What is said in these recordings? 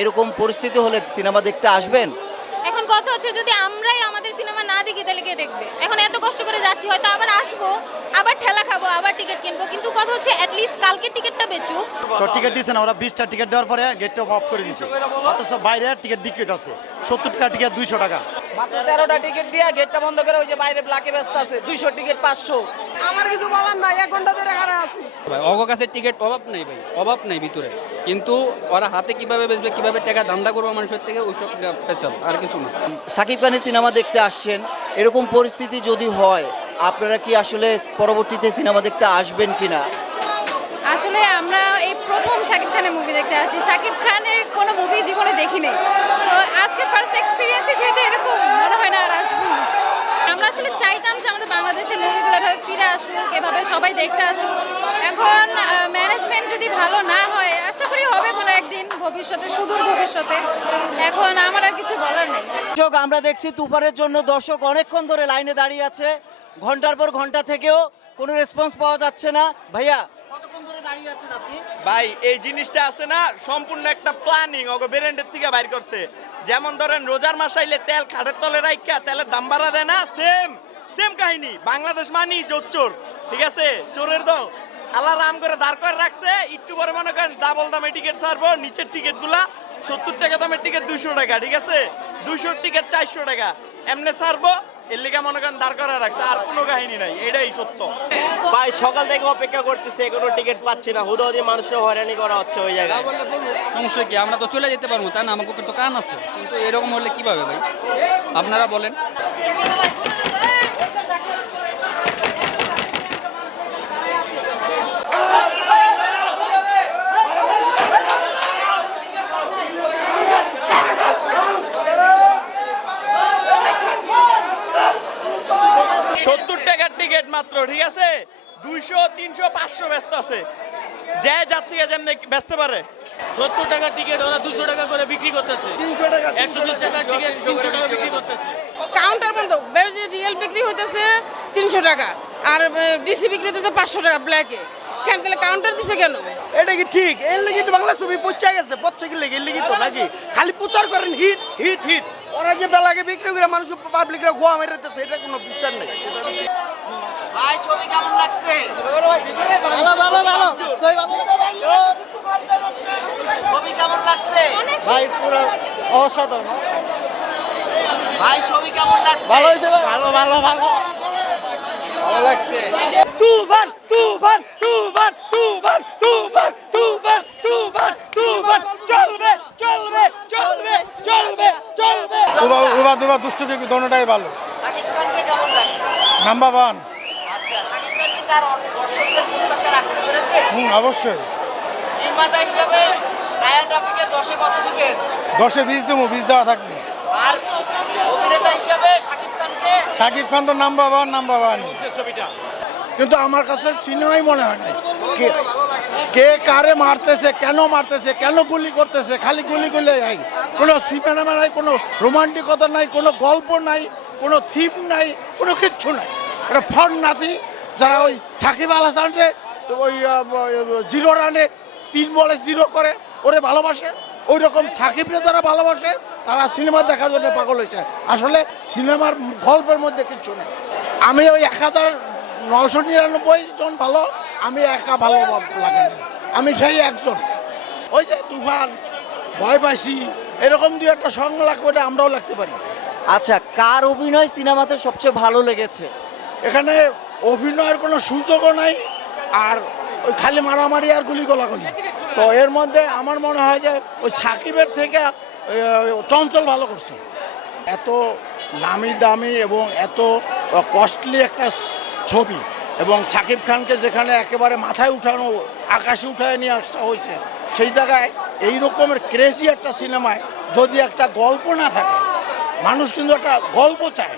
এরকম পরিস্থিতি হলে সিনেমা দেখতে আসবেন? এখন কথা হচ্ছে যদি আমরাই আমাদের সিনেমা না দেখি তাহলে কে দেখবে? এখন এত কষ্ট করে যাচ্ছি হয়তো আবার আসব আবার ঠেলা খাব আবার টিকিট কিনবো কিন্তু কথা হচ্ছে অ্যাটলিস্ট কালকে টিকিটটা বেচুক। তো টিকিট দিচ্ছে না ওরা বিশটা টিকিট দেওয়ার পরে গেটটা অফ করে দিচ্ছে অথচ বাইরে টিকিট বিক্রি আছে সত্তর টাকা টিকিট দুইশো টাকা। মাত্র তেরোটা টিকিট দিয়ে গেটটা বন্ধ করে ওই যে বাইরে ব্লাকে ব্যস্ত আছে দুইশো টিকিট পাঁচশো। আমার কিছু বলার নাই এক ঘণ্টা ধরে হারা আছি? ভাই অগ কাছে টিকিট অভাব নেই ভাই অভাব নেই ভিতরে। কিন্তু ওরা হাতে কীভাবে বেচবে কীভাবে টাকা ধান্দা করব মানুষের থেকে ওইসব পেছাল আর কিছু না। সাকিব খানের সিনেমা দেখতে আসছেন এরকম পরিস্থিতি যদি হয় আপনারা কি আসলে পরবর্তীতে সিনেমা দেখতে আসবেন কিনা? আসলে আমরা এই প্রথম শাকিব খানের মুভি দেখতে আসছি। শাকিব খানের কোনো মুভি জীবনে দেখি নেই তো আজকে ফার্স্ট এক্সপিরিয়েন্সই যেহেতু এরকম মনে হয় না আর আসব। আমরা আসলে চাইতাম যে আমাদের বাংলাদেশের মুভিগুলো এভাবে ফিরে আসুক এভাবে সবাই দেখতে আসুক। এখন ম্যানেজমেন্ট যদি ভালো না হয় আশা করি হবে কোনো একদিন ভবিষ্যতে সুদূর ভবিষ্যতে। এখন আমার আর কিছু বলার নেই। দর্শক আমরা দেখছি তুফানের জন্য দর্শক অনেকক্ষণ ধরে লাইনে দাঁড়িয়ে আছে। ঘণ্টার পর ঘণ্টা থেকেও কোনো রেসপন্স পাওয়া যাচ্ছে না। ভাইয়া কতক্ষণ ধরে দাঁড়িয়ে আছেন আপনি? ভাই এই জিনিসটা আছে না সম্পূর্ণ একটা প্ল্যানিং ওগো বেরেন্ডের থেকে বাইর করছে। যেমন ধরেন রোজার মাস আইলে তেল খাটের তলে রাইখা, তেলের দাম বাড়া দেয় না। সেম সেম কাহিনী। বাংলাদেশ মানি জোর চোর, ঠিক আছে? চোরের দল। আল্লাহ রাম করে দাঁড় করে রাখছে। একটু পরে মনে করেন ডাবল দামে টিকিট ছাড়বো, নিচের টিকিটগুলা সত্তর টাকা দামের টিকিট দুইশো টাকা, ঠিক আছে? দুইশোর টিকিট চারশো টাকা। এমনি ছাড়বো এর লিগে মনে করেন দাঁড় করা রাখছে আর কোনো কাহিনী নাই এটাই সত্য। ভাই সকাল থেকে অপেক্ষা করতেছে কোনো টিকিট পাচ্ছি না। হুদাহুদি মানুষের হয়রানি করা হচ্ছে ওই জায়গায়। সমস্যা কি? আমরা তো চলে যেতে পারব তাই না? আমাকে তো কান আছে। কিন্তু এরকম হলে কীভাবে ভাই? আপনারা বলেন সত্তর টাকার টিকিট মাত্র ঠিক আছে? দুইশো তিনশো পাঁচশো ব্যস্ত আছে। যে যার থেকে যেমনি ব্যস্ত পারে। সত্তর টাকার টিকিট ওরা দুশো টাকা করে বিক্রি করতেছে। তিনশো টাকা একশো বিশ টাকার টিকিট তিনশো টাকা বিক্রি করতেছে। কাউন্টার বন্ধ রিয়েল বিক্রি হইতেছে তিনশো টাকা। আর ডিসি বিক্রি হইতেছে পাঁচশো টাকা ব্ল্যাকে কেন তাহলে কাউন্টার দিছে কেন? এটা কি ঠিক? এর লিগে তো বাংলা ছবি পচা গেছে পচা কি লেগে এর লিগে তো নাকি? খালি প্রচার করেন হিট হিট হিট ওরা যে বেলাকে বিক্রি করে মানুষ পাবলিকরা গোয়া মেরে দিতেছে এটা কোনো বিচার নেই। ভাই ছবি কেমন লাগছে? ভালো ভালো ভালো। ছবি কেমন লাগছে? ভাই পুরো অসাধারণ। ভাই ছবি কেমন লাগছে? ভালো হয়েছে ভালো ভালো ভালো। তুফান তুফান তুফান তুফান তুফান তুফান তুফান তুফান। চলবে চলবে চলবে চলবে চলবে। উবা উবা দুবা দোনোটাই ভালো। শাকিব খানকে কেমন লাগছে? নাম্বার ওয়ান আচ্ছা শাকিব খান কি তার দর্শকদের প্রত্যাশা রাখতে পেরেছে। হুম অবশ্যই। নির্মাতা হিসাবে রায়ান রাফিকে দশে কত দিবেন দশে বিশ দেবো বিশ দেওয়া থাকবে। আর অভিনেতা হিসাবে শাকিব খানকে? শাকিব খান তো নাম্বার ওয়ান নাম্বার ওয়ান কিন্তু আমার কাছে সিনেমাই মনে হয় নাই। কে কে কারে মারতেছে কেন মারতেছে কেন গুলি করতেছে খালি গুলি গুলি যাই কোনো সিনেমা নাই কোনো রোমান্টিকতা নাই কোনো গল্প নাই কোনো থিম নাই কোনো কিচ্ছু নাই। এটা ফন নাতি যারা ওই সাকিব আল হাসানরে ওই জিরো রানে তিন বলে জিরো করে ওরে ভালোবাসে। ওই রকম সাকিবরে যারা ভালোবাসে তারা সিনেমা দেখার জন্য পাগল হয়েছে। আসলে সিনেমার গল্পের মধ্যে কিচ্ছু নেই। আমি ওই এক হাজার নশো নিরানব্বই জন ভালো আমি একা ভালো লাগে আমি সেই একজন। ওই যে তুফান ভয় পাইছি এরকম দু একটা সঙ্গ লাগবে এটা আমরাও লাগতে পারি। আচ্ছা কার অভিনয় সিনেমাতে সবচেয়ে ভালো লেগেছে? এখানে অভিনয়ের কোনো সুযোগও নাই, আর ওই খালি মারামারি আর গুলি গোলাগুলি তো এর মধ্যে আমার মনে হয় যে ওই সাকিবের থেকে চঞ্চল ভালো করছে। এত নামি দামি এবং এত কস্টলি একটা ছবি, এবং সাকিব খানকে যেখানে একেবারে মাথায় উঠানো, আকাশে উঠায় নিয়ে আসা হয়েছে, সেই জায়গায় এই রকমের ক্রেজি একটা সিনেমায় যদি একটা গল্প না থাকে, মানুষ কিন্তু একটা গল্প চায়।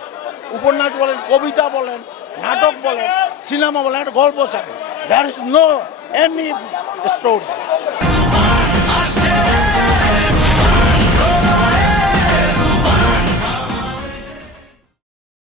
উপন্যাস বলেন, কবিতা বলেন নাটক বলেন সিনেমা বলেন একটা গল্প চায় there is no any story